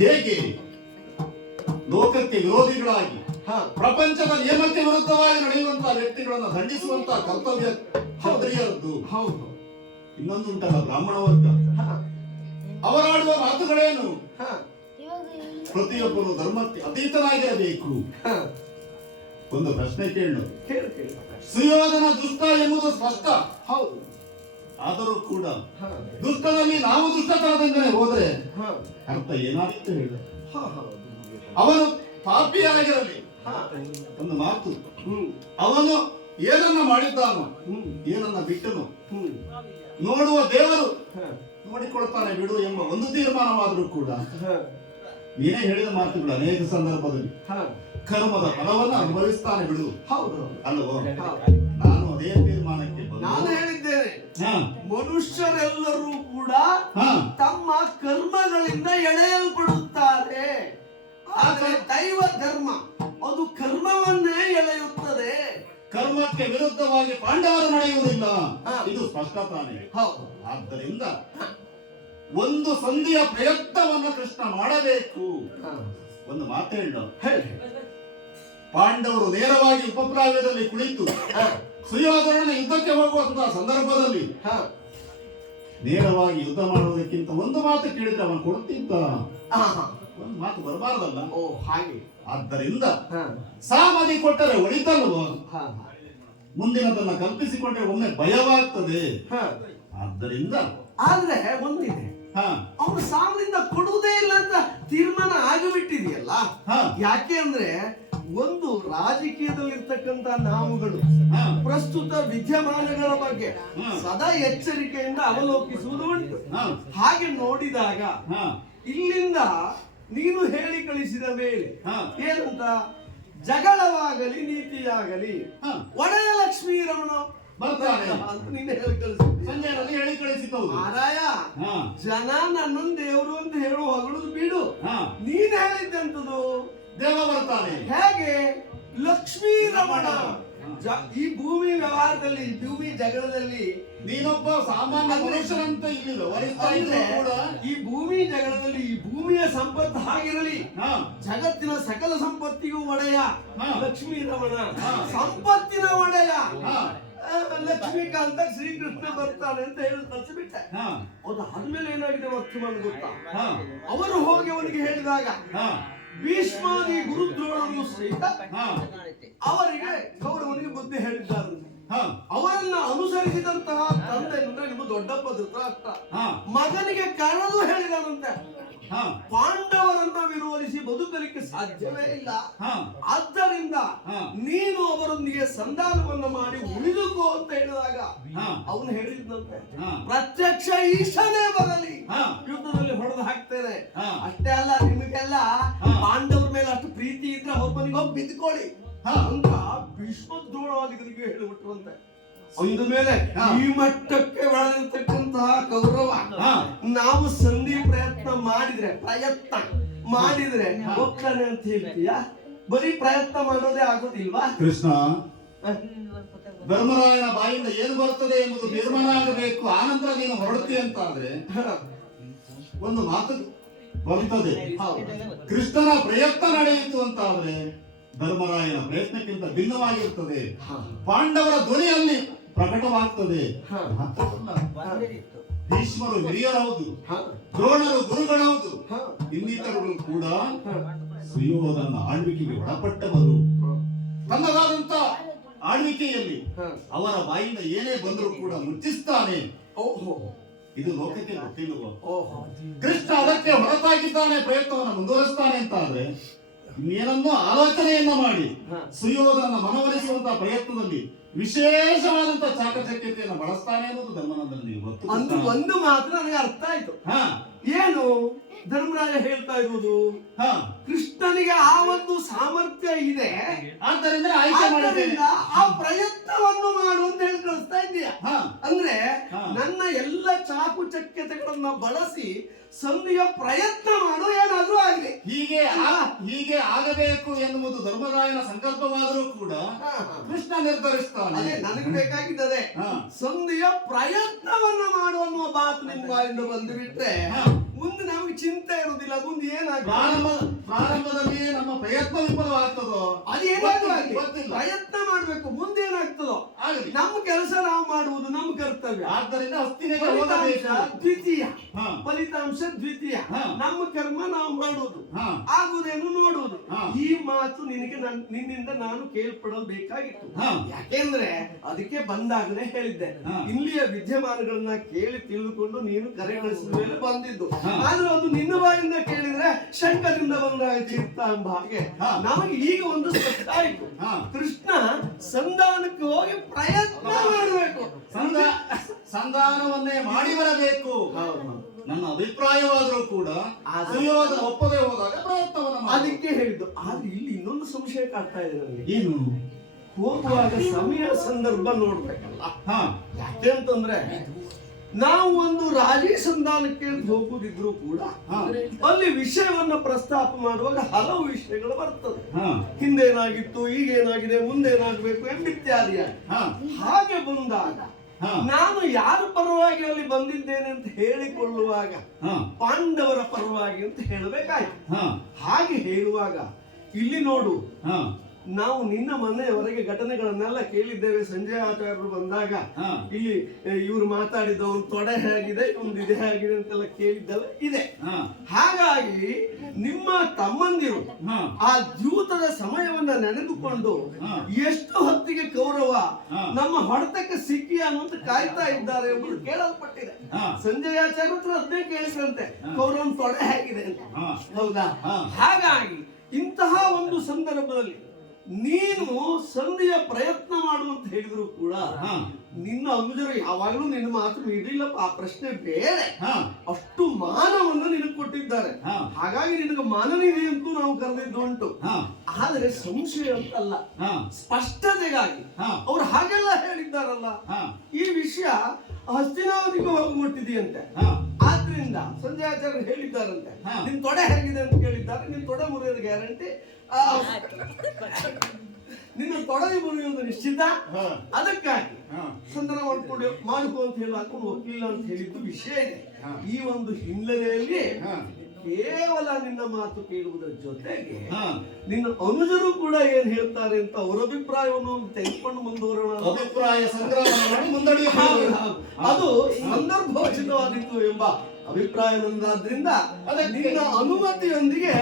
ಹೇಗೆ ಲೋಕಕ್ಕೆ ವಿರೋಧಿಗಳಾಗಿ ಪ್ರಪಂಚದ ನಿಯಮಕ್ಕೆ ವಿರುದ್ಧವಾಗಿ ನಡೆಯುವಂತಹ ವ್ಯಕ್ತಿಗಳನ್ನು ದಂಡಿಸುವಂತಹ ಕರ್ತವ್ಯ ಕ್ಷತ್ರಿಯರದ್ದು. ಹೌದು. ಇನ್ನೊಂದುಂಟಲ್ಲ ಬ್ರಾಹ್ಮಣ ವರ್ಗ, ಅವರಾಡುವ ಮಾತುಗಳೇನು? ಪ್ರತಿಯೊಬ್ಬರು ಧರ್ಮಕ್ಕೆ ಅತೀತನಾಗಿರಬೇಕು. ಒಂದು ಪ್ರಶ್ನೆ ಕೇಳು. ಸುಯೋಧನ ದುಷ್ಟ ಎಂಬುದು ಸ್ಪಷ್ಟ. ಹೌದು. ಆದರೂ ಕೂಡ ದುಷ್ಟದಲ್ಲಿ ನಾವು ದುಷ್ಟತನದಿಂದಲೇ ಹೋದ್ರೆ ಅರ್ಥ ಏನಾಗಿತ್ತು ಹೇಳು? ಅವನು ಪಾಪಿಯಾಗಿರಲಿ, ಒಂದು ಮಾತು, ಅವನು ಏನನ್ನ ಮಾಡಿದ್ದಾನೋ, ಏನನ್ನ ಬಿಟ್ಟನು ನೋಡುವ ದೇವರು ನೋಡಿಕೊಳ್ತಾನೆ ಬಿಡು ಎಂಬ ಒಂದು ತೀರ್ಮಾನವಾದರೂ ಕೂಡ ನೀನೇ ಹೇಳಿದ ಮಾತುಗಳು ಅನೇಕ ಸಂದರ್ಭದಲ್ಲಿ ಕರ್ಮದ ಫಲವನ್ನು ಅನುಭವಿಸ್ತಾನೆ ಬಿಡು. ಹೌದು ಅಲ್ವೋ? ನಾನು ಅದೇ ತೀರ್ಮಾನಕ್ಕೆ ನಾನು ಹೇಳಿದ್ದೇನೆ, ಮನುಷ್ಯರೆಲ್ಲರೂ ಕೂಡ ತಮ್ಮ ಕರ್ಮಗಳಿಂದ ಎಳೆಯಲ್ಪಡುತ್ತಾರೆ. ಆದರೆ ದೈವ ಧರ್ಮ ಅದು ಕರ್ಮವನ್ನೇ ಎಳೆಯುತ್ತದೆ. ಕರ್ಮಕ್ಕೆ ವಿರುದ್ಧವಾಗಿ ಪಾಂಡವರು ನಡೆಯುವುದಿಲ್ಲ, ಇದು ಸ್ಪಷ್ಟ ತಾನೆ. ಆದ್ದರಿಂದ ಒಂದು ಸಂಧಿಯ ಪ್ರಯತ್ನವನ್ನು ಕೃಷ್ಣ ಮಾಡಬೇಕು. ಒಂದು ಮಾತು ಹೇಳ, ಪಾಂಡವರು ನೇರವಾಗಿ ಉಪಪ್ರಾವ್ಯದಲ್ಲಿ ಕುಳಿತು ಸುಯೋಧನನ ಯುದ್ಧಕ್ಕೆ ಹೋಗುವಂತಹ ಸಂದರ್ಭದಲ್ಲಿ ನೇರವಾಗಿ ಯುದ್ಧ ಮಾಡುವುದಕ್ಕಿಂತ ಒಂದು ಮಾತು ಕೇಳಿದ್ರೆ ಅವನು ಕೊಡ್ತಿದ್ದ. ಒಂದು ಮಾತು ಬರಬಾರದಲ್ಲ. ಓ ಹಾಗೆ. ಆದ್ದರಿಂದ ಸಾಮಧಿ ಕೊಟ್ಟರೆ ಒಳಿತಲ್ವ? ಮುಂದಿನದನ್ನ ಕಲ್ಪಿಸಿಕೊಂಡ್ರೆ ಒಮ್ಮೆ ಭಯವಾಗ್ತದೆ. ಆದ್ದರಿಂದ ಆದ್ರೆ ಒಂದಿದೆ, ಅವನು ಸಾಮದಿಂದ ಕೊಡುವುದೇ ಇಲ್ಲ ಅಂತ ತೀರ್ಮಾನ ಆಗಿಬಿಟ್ಟಿದೆಯಲ್ಲ. ಯಾಕೆ ಅಂದ್ರೆ ಒಂದು ರಾಜಕೀಯದಲ್ಲಿರ್ತಕ್ಕಂತ ನಾವುಗಳು ಪ್ರಸ್ತುತ ವಿದ್ಯಮಾನಗಳ ಬಗ್ಗೆ ಸದಾ ಎಚ್ಚರಿಕೆಯಿಂದ ಅವಲೋಕಿಸುವುದು ಉಂಟು. ಹಾಗೆ ನೋಡಿದಾಗ ಇಲ್ಲಿಂದ ನೀನು ಹೇಳಿ ಕಳಿಸಿದ ಮೇಲೆ ಏನಂತ, ಜಗಳವಾಗಲಿ ನೀತಿಯಾಗಲಿ ಒಡೆಯ ಲಕ್ಷ್ಮೀ ರಮಣ ಬರ್ತಾನೆ ಅಂತ ನೀನು ಹೇಳಿ ಕಳಿಸಿದ್ದಿ. ಸಂಜಯನಲ್ಲಿ ಹೇಳಿ ಕಳಿಸಿತು. ಮಾರಾಯ, ಜನ ನನ್ನನ್ನು ದೇವರು ಅಂತ ಹೇಳು ಹೊಗಳದು ಬಿಡು. ನೀನ್ ಹೇಳಿದ್ದಂತದು ದೇವ ಬರ್ತಾನೆ. ಹೇಗೆ? ಲಕ್ಷ್ಮೀ ರಮಣ. ಈ ಭೂಮಿ ವ್ಯವಹಾರದಲ್ಲಿ, ಭೂಮಿ ಜಗಳದಲ್ಲಿ ನೀನೊಬ್ಬ ಸಾಮಾನ್ಯ ಮನುಷ್ಯರಂತ ಇಲ್ಲಿ ವ್ಯವಹರಿಸ್ತಾ ಇದ್ರೆ ಕೂಡ ಈ ಭೂಮಿ ಜಗಳದಲ್ಲಿ ಈ ಭೂಮಿಯ ಸಂಪತ್ತು ಹಾಗಿರಲಿ, ಜಗತ್ತಿನ ಸಕಲ ಸಂಪತ್ತಿಗೂ ಒಡೆಯ ಲಕ್ಷ್ಮೀ ರಮಣ, ಸಂಪತ್ತಿನ ಒಡೆಯ ಲಕ್ಷ್ಮೀಕಾಂತ ಶ್ರೀಕೃಷ್ಣ ಬರ್ತಾನೆ ಅಂತ ಹೇಳಿ ಕಳಿಸಿಬಿಟ್ಟೆ. ಅದು ಆದ್ಮೇಲೆ ಏನಾಗಿದೆ ವರ್ತಮಾನ ಗೊತ್ತಾ? ಅವರು ಹೋಗಿ ಅವನಿಗೆ ಹೇಳಿದಾಗ ಭೀಷ್ಮಾದಿ ಗುರುದ್ರೋಣರು ಸಹಿತ ಅವರಿಗೆ ಗೌರವನಿಗೆ ಬುದ್ಧಿ ಹೇಳಿದ್ದಾರೆ. ಅವರನ್ನ ಅನುಸರಿಸಿದಂತಹ ತಂದೆ ನಿಮ್ಮ ದೊಡ್ಡಪ್ಪ ಧೃತರಾಷ್ಟ್ರ ಮಗನಿಗೆ ಕರೆದು ಹೇಳಿದನಂತೆ, ಪಾಂಡವರನ್ನ ವಿರೋಧಿಸಿ ಬದುಕಲಿಕ್ಕೆ ಸಾಧ್ಯವೇ ಇಲ್ಲ. ಆದ್ದರಿಂದ ನೀನು ಅವರೊಂದಿಗೆ ಸಂಧಾನವನ್ನು ಮಾಡಿ ಉಳಿದುಕೋ ಅಂತ ಹೇಳಿದಾಗ ಅವನು ಹೇಳಿದಂತೆ, ಪ್ರತ್ಯಕ್ಷ ಈಶನೇ ಬರಲಿ, ಯುದ್ಧದಲ್ಲಿ ಹೊಡೆದು ಹಾಕ್ತೇನೆ. ಅಷ್ಟೇ ಅಲ್ಲ, ನಿಮಗೆಲ್ಲ ಪಾಂಡವರ ಮೇಲೆ ಅಷ್ಟು ಪ್ರೀತಿ ಇದ್ರೆ ಅವ್ರ ಮನೆಗೆ ಹೋಗಿ ಬಿದ್ದುಕೊಳ್ಳಿ ಅಂತ ಭೀಷ್ಮದ್ರೋಣವಾದಿಗಳಿಗೆ ಹೇಳಿಬಿಟ್ರಂತೆ. ಒಂದು ಮೇಲೆ ಈ ಮಟ್ಟಕ್ಕೆ ಬೆಳೆದಿರ್ತಕ್ಕಂತಹ ಗೌರವ ನಾವು ಸಂಧಿ ಪ್ರಯತ್ನ ಮಾಡಿದ್ರೆ ಹೋಗ್ತಾನೆ ಅಂತ ಹೇಳ್ತೀಯ? ಬರೀ ಪ್ರಯತ್ನ ಮಾಡೋದೇ ಆಗೋದಿಲ್ವಾ? ಕೃಷ್ಣ, ಧರ್ಮರಾಯನ ಬಾಯಿಂದ ಏನು ಬರ್ತದೆ ಎಂಬುದು ತೀರ್ಮಾನ ಆಗಬೇಕು. ಆನಂತರ ನೀನು ಹೊರಡ್ತಿ ಅಂತ ಆದ್ರೆ ಒಂದು ಮಾತು ಬರ್ತದೆ. ಕೃಷ್ಣನ ಪ್ರಯತ್ನ ನಡೆಯಿತು ಅಂತ ಆದ್ರೆ ಧರ್ಮರಾಯನ ಪ್ರಯತ್ನಕ್ಕಿಂತ ಭಿನ್ನವಾಗಿರ್ತದೆ. ಪಾಂಡವರ ಧ್ವನಿಯಲ್ಲಿ ಪ್ರಕಟವಾಗ್ತದೆ. ಭೀಷ್ಮರು ಹಿರಿಯರೌದು, ದ್ರೋಣರು ಗುರುಗಳೌದು, ಇನ್ನಿತರರು ಕೂಡ ಸುಯೋಧನ ಆಳ್ವಿಕೆಗೆ ಒಳಪಟ್ಟವರು. ತನ್ನದಾದಂತ ಆಳ್ವಿಕೆಯಲ್ಲಿ ಅವರ ಬಾಯಿಂದ ಏನೇ ಬಂದರೂ ಕೂಡ ಮುಚ್ಚಿಸ್ತಾನೆ. ಇದು ಲೋಕಕ್ಕೆ ಗೊತ್ತಿಲ್ಲವ? ಕೃಷ್ಣ ಅದಕ್ಕೆ ಹೊರತಾಗಿದ್ದಾನೆ, ಪ್ರಯತ್ನವನ್ನು ಮುಂದುವರಿಸ್ತಾನೆ ಅಂತ ಆದ್ರೆ ಇನ್ನೇನನ್ನೋ ಆಲೋಚನೆಯನ್ನ ಮಾಡಿ ಸುಯೋಧನ ಮನವೊಲಿಸುವಂತಹ ಪ್ರಯತ್ನದಲ್ಲಿ ವಿಶೇಷವಾದಂತಹ ಚಾಕಚಕ್ಯತೆಯನ್ನು ಬಳಸ್ತಾನೆ ಅನ್ನೋದು ಧರ್ಮನಂದಲ್ಲಿ ಗೊತ್ತು. ಅಂತ ಒಂದು ಮಾತ್ರ ನನಗೆ ಅರ್ಥ ಆಯ್ತು. ಏನು ಧರ್ಮರಾಜ ಹೇಳ್ತಾ ಇರುವುದು? ಕೃಷ್ಣನಿಗೆ ಆ ಒಂದು ಸಾಮರ್ಥ್ಯ ಇದೆ, ಆದ್ದರಿಂದ ಆ ಪ್ರಯತ್ನವನ್ನು ಮಾಡು ಅಂತ ಹೇಳಿ ಕಳಿಸ್ತಾ ಇದೆಯಾ? ಅಂದ್ರೆ ನನ್ನ ಎಲ್ಲ ಚಾಕುಚಕ್ಯತೆಗಳನ್ನ ಬಳಸಿ ಸಂಧಿಯ ಪ್ರಯತ್ನ ಮಾಡು, ಏನಾದ್ರೂ ಆಗಲಿ. ಹೀಗೆ ಆಗಬೇಕು ಎನ್ನುವುದು ಧರ್ಮರಾಯನ ಸಂಕಲ್ಪವಾದರೂ ಕೂಡ ಕೃಷ್ಣ ನಿರ್ಧರಿಸ್ತಾನೆ. ನನಗೆ ಬೇಕಾಗಿದ್ದದೆ ಸಂಧಿಯ ಪ್ರಯತ್ನವನ್ನ ಮಾಡು ಅನ್ನುವ ಮಾತು ನಿಮ್ಮ ಬಾಯಿಂದ ಬಂದು ಬಿಟ್ರೆ ಮುಂದೆ ನಮಗೆ ಚಿಂತೆ ಮುಂದೆ ಏನಾಗ್ತದೆ? ಪ್ರಾರಂಭದಲ್ಲಿ ನಮ್ಮ ಪ್ರಯತ್ನ ವಿಫಲವಾಗ್ತದೋ ಅದೇನಾದ್ರೂ ಗೊತ್ತಿಲ್ಲ. ಪ್ರಯತ್ನ ಮಾಡ್ಬೇಕು, ಮುಂದೆ ಏನಾಗ್ತದೋ ಆಗಲಿ. ನಮ್ಮ ಕೆಲಸ ನಾವು ಮಾಡುವುದು ನಮ್ಮ ಕರ್ತವ್ಯ. ಆದ್ದರಿಂದ ಹಸ್ತಿನಿಗೆ ಫಲಿತಾಂಶ ಹೋಗಬೇಕು. ದ್ವಿತೀಯ, ಹಾ. ಫಲಿತಾಂಶ ದ್ವಿತೀಯ. ಹಾ. ನಮ್ಮ ಕರ್ಮ ನಾವು ಮಾಡುವುದು, ಹಾ. ಆಗುವುದೇನು ನೋಡುವುದು. ಹಾ. ಈ ಮಾತು ನಿನಗೆ ನಿನ್ನಿಂದ ನಾನು ಕೇಳ್ಪಡಬೇಕಾಗಿತ್ತು. ಹಾ. ಯಾಕೆಂದ್ರೆ ಅದಕ್ಕೆ ಬಂದಾಗಲೇ ಹೇಳಿದ್ದೆ, ಹಾ. ಇಲ್ಲಿಯ ವಿದ್ಯಮಾನಗಳನ್ನ ಕೇಳಿ ತಿಳಿದುಕೊಂಡು ನೀನು ಕರೆ ಕಳಿಸಿದ ಮೇಲೆ ಬಂದಿದ್ದು. ಹಾ. ಆದ್ರೆ ಅದು ನಿನ್ನ ಬಾಯಿಂದ ಕೇಳಿದ್ರೆ ಶಂಕದಿಂದ ಬಂದಾಗ ಚಿತ್ತ ಎಂಬ ಹಾಗೆ ಹಾ. ನಮಗೆ ಈಗ ಒಂದು ಸ್ಪಷ್ಟ ಆಯ್ತು. ಹಾ. ಕೃಷ್ಣ ಸಂಧಾನಕ್ಕೆ ಹೋಗಿ ಪ್ರಯತ್ನ ಮಾಡಬೇಕು, ಸಂಧಾನವನ್ನೇ ಮಾಡಿ ಬರಬೇಕು. ನನ್ನ ಅಭಿಪ್ರಾಯವಾದರೂ ಕೂಡ ಸುಯೋಧನ ಒಪ್ಪದೆ ಹೋದಾಗ ಪ್ರಯತ್ನವನ್ನು ಮಾಡಿ. ಅದಕ್ಕೆ ಹೇಳಿದ್ದು. ಆದ್ರೆ ಇಲ್ಲಿ ಇನ್ನೊಂದು ಸಂಶಯ ಕಾಡ್ತಾ ಇದೆ ನನಗೆ. ಏನು? ಹೋಗುವಾಗ ಸಮಯ ಸಂದರ್ಭ ನೋಡ್ಬೇಕಲ್ಲ. ಹಾ. ಯಾಕೆ ಅಂತಂದ್ರೆ ನಾವು ಒಂದು ರಾಜಿ ಸಂಧಾನಕ್ಕೆ ಹೋಗುದಿದ್ರು ಕೂಡ ಹಾ. ಅಲ್ಲಿ ವಿಷಯವನ್ನ ಪ್ರಸ್ತಾಪ ಮಾಡುವಾಗ ಹಲವು ವಿಷಯಗಳು ಬರ್ತದೆ. ಹಾ. ಹಿಂದೇನಾಗಿತ್ತು, ಈಗೇನಾಗಿದೆ, ಮುಂದೇನಾಗಬೇಕು ಎಂಬಿತ್ಯಾದಿ. ಹಾ. ಹಾಗೆ ಬಂದಾಗ ಹಾ. ನಾನು ಯಾರ ಪರವಾಗಿ ಅಲ್ಲಿ ಬಂದಿದ್ದೇನೆ ಅಂತ ಹೇಳಿಕೊಳ್ಳುವಾಗ ಹಾ. ಪಾಂಡವರ ಪರವಾಗಿ ಅಂತ ಹೇಳಬೇಕಾಯ್ತು. ಹಾ. ಹಾಗೆ ಹೇಳುವಾಗ ಇಲ್ಲಿ ನೋಡು, ಹಾ. ನಾವು ನಿನ್ನ ಮನೆಯವರೆಗೆ ಘಟನೆಗಳನ್ನೆಲ್ಲ ಕೇಳಿದ್ದೇವೆ. ಸಂಜಯ ಆಚಾರ್ಯರು ಬಂದಾಗ ಹಾ. ಇಲ್ಲಿ ಇವ್ರು ಮಾತಾಡಿದ ಒಂದು ತೊಡೆ ಹೇಗಿದೆ, ಒಂದು ಇದೆ ಹೇಗಿದೆ ಅಂತೆಲ್ಲ ಕೇಳಿದ್ದೆಲ್ಲ ಇದೆ. ಹಾ. ಹಾಗಾಗಿ ನಿಮ್ಮ ತಮ್ಮಂದಿರು ಹಾ. ಆ ದ್ಯೂತದ ಸಮಯವನ್ನ ನೆನೆದುಕೊಂಡು ಹಾ. ಎಷ್ಟು ಹೊತ್ತಿಗೆ ಕೌರವ ಹಾ. ನಮ್ಮ ಹೊಡೆತಕ್ಕೆ ಸಿಕ್ಕಿ ಅನ್ನೋದು ಕಾಯ್ತಾ ಇದ್ದಾರೆ ಎಂಬುದು ಕೇಳಲ್ಪಟ್ಟಿದೆ. ಹಾ. ಸಂಜಯಾಚಾರ್ಯ ಹತ್ರ ಅದನ್ನೇ ಕೇಳಿದ್ರಂತೆ, ಕೌರವನ ತೊಡೆ ಹೇಗಿದೆ ಅಂತ. ಹಾ. ಹೌದಾ? ಹಾ. ಹಾಗಾಗಿ ಇಂತಹ ಒಂದು ಸಂದರ್ಭದಲ್ಲಿ ನೀನು ಸಂಧಿಯ ಪ್ರಯತ್ನ ಮಾಡು ಅಂತ ಹೇಳಿದ್ರು ಕೂಡ ಹಾ. ನಿನ್ನ ಅನುಜರು ಯಾವಾಗಲೂ ನಿನ್ನ ಮಾತು ಮೀರಿಲ್ಲಪ್ಪ, ಆ ಪ್ರಶ್ನೆ ಬೇರೆ. ಹಾ. ಅಷ್ಟು ಮಾನವನ್ನು ನಿನಗೆ ಕೊಟ್ಟಿದ್ದಾರೆ. ಹಾ. ಹಾಗಾಗಿ ನಿನಗೆ ಮಾನನಿದೆ ಅಂತೂ ನಾವು ಕರೆದಿದ್ದು ಉಂಟು. ಹಾ. ಆದರೆ ಸಂಶಯ ಅಂತಲ್ಲ, ಹಾ. ಸ್ಪಷ್ಟತೆಗಾಗಿ ಹಾ. ಅವ್ರು ಹಾಗೆಲ್ಲ ಹೇಳಿದ್ದಾರಲ್ಲ. ಹಾ. ಈ ವಿಷಯ ಹಸ್ತಿನಾವತಿಗೂ ಹೋಗಿ ಮುಟ್ಟಿದೆಯಂತೆ. ಹಾ. ಆದ್ರಿಂದ ಸಂಜಯಾಚಾರ್ಯರು ಹೇಳಿದ್ದಾರಂತೆ, ಹಾ. ನಿನ್ ತೊಡೆ ಹೇಗಿದೆ ಅಂತ ಕೇಳಿದ್ದಾರೆ. ನಿನ್ ತೊಡೆ ಮುರಿಯೋದು ಗ್ಯಾರಂಟಿ, ನಿನ್ನ ತೊಡೆ ಮುರಿಯೋದು ನಿಶ್ಚಿತ. ಹಾ. ಅದಕ್ಕಾಗಿ ಹಾ. ಸಂಧಾನ ಮಾಡ್ಕೊ ಅಂತ ಹೇಳಿ ಹಾಕೊಂಡು ಒಪ್ಪಿಲ್ಲ ಅಂತ ಹೇಳಿದ್ದು ವಿಷಯ ಇದೆ. ಹಾ. ಈ ಒಂದು ಹಿನ್ನೆಲೆಯಲ್ಲಿ ಹಾ. ಕೇವಲ ನಿನ್ನ ಮಾತು ಕೇಳುವುದರ ಜೊತೆಗೆ ಹಾ. ನಿನ್ನ ಅನುಜರು ಕೂಡ ಏನ್ ಹೇಳ್ತಾರೆ ಅಂತ ಅವರ ಅಭಿಪ್ರಾಯವನ್ನು ತೆಗೆದುಕೊಂಡು ಮುಂದುವರೋಣ. ಅಭಿಪ್ರಾಯ ಸಂಗ್ರಹ ಮಾಡಿ ಮುಂದಡಿ. ಅದು ಸಂದರ್ಭೋಚಿತವಾದಿತ್ತು ಎಂಬ ಅಭಿಪ್ರಾಯ ನಂದಾದ್ರಿಂದ ನಿನ್ನ ಅನುಮತಿಯೊಂದಿಗೆ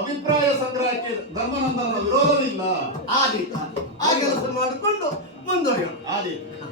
ಅಭಿಪ್ರಾಯ ಸಂಗ್ರಹಕ್ಕೆ ಧರ್ಮನಂದನ ವಿರೋಧವಿಲ್ಲ. ಆದೀತು. ಆ ಕೆಲಸ ಮಾಡಿಕೊಂಡು ಮುಂದುವರಿಯೋಣ. ಆದೀತು.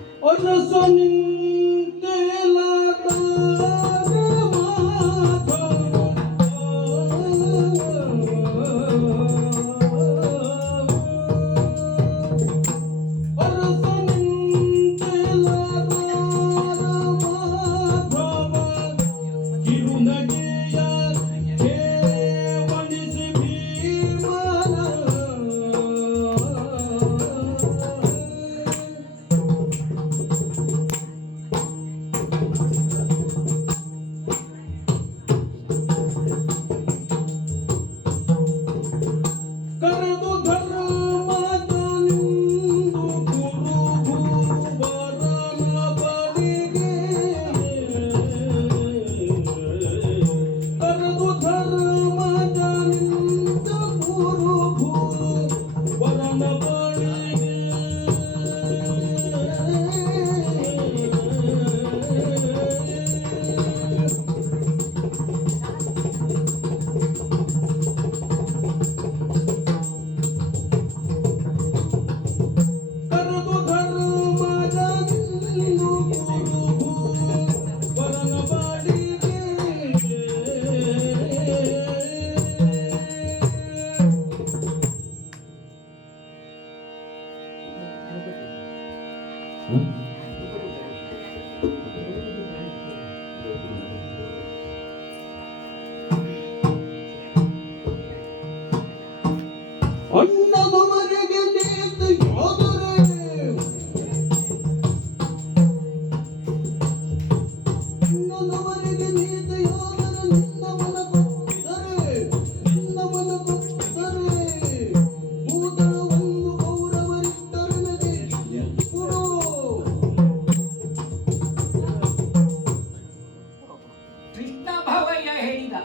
ಕೃಷ್ಣ ಭವಯ್ಯ ಹೇಳಿದ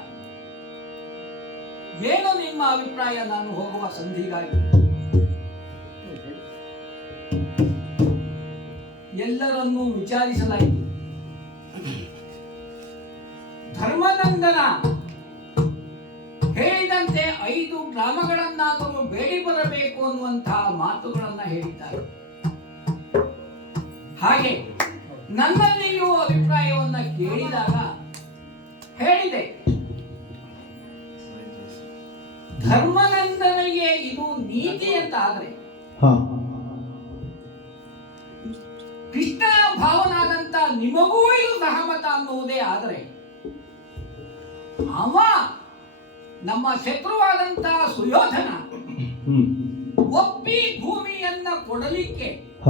ಏನು ನಿಮ್ಮ ಅಭಿಪ್ರಾಯ ನಾನು ಹೋಗುವ ಸಂಧಿಗಾಗಿ? ಎಲ್ಲರನ್ನೂ ವಿಚಾರಿಸಲಾಯಿತು. ಧರ್ಮನಂದನ ಹೇಳಿದಂತೆ 5 ಗ್ರಾಮಗಳನ್ನಾದರೂ ಬೇಡಿ ಬರಬೇಕು ಅನ್ನುವಂತಹ ಮಾತುಗಳನ್ನ ಹೇಳಿದ್ದಾರೆ. ಹಾಗೆ ನನ್ನಲ್ಲಿಯೂ ಅಭಿಪ್ರಾಯವನ್ನ ಕೇಳಿದಾಗ ಹೇಳಿದೆ, ಧರ್ಮನಂದನಿಗೆ ಇದು ನೀತಿ ಅಂತ ಆದ್ರೆ, ಕೃಷ್ಣ ಭಾವನಾದಂತ ನಿಮಗೂ ಇದು ಸಹಮತ ಅನ್ನುವುದೇ ಆದರೆ, ಅವ ನಮ್ಮ ಶತ್ರುವಾದಂತ ಸುಯೋಧನ ಒಪ್ಪಿ ಭೂಮಿಯನ್ನ ಕೊಡಲಿಕ್ಕೆ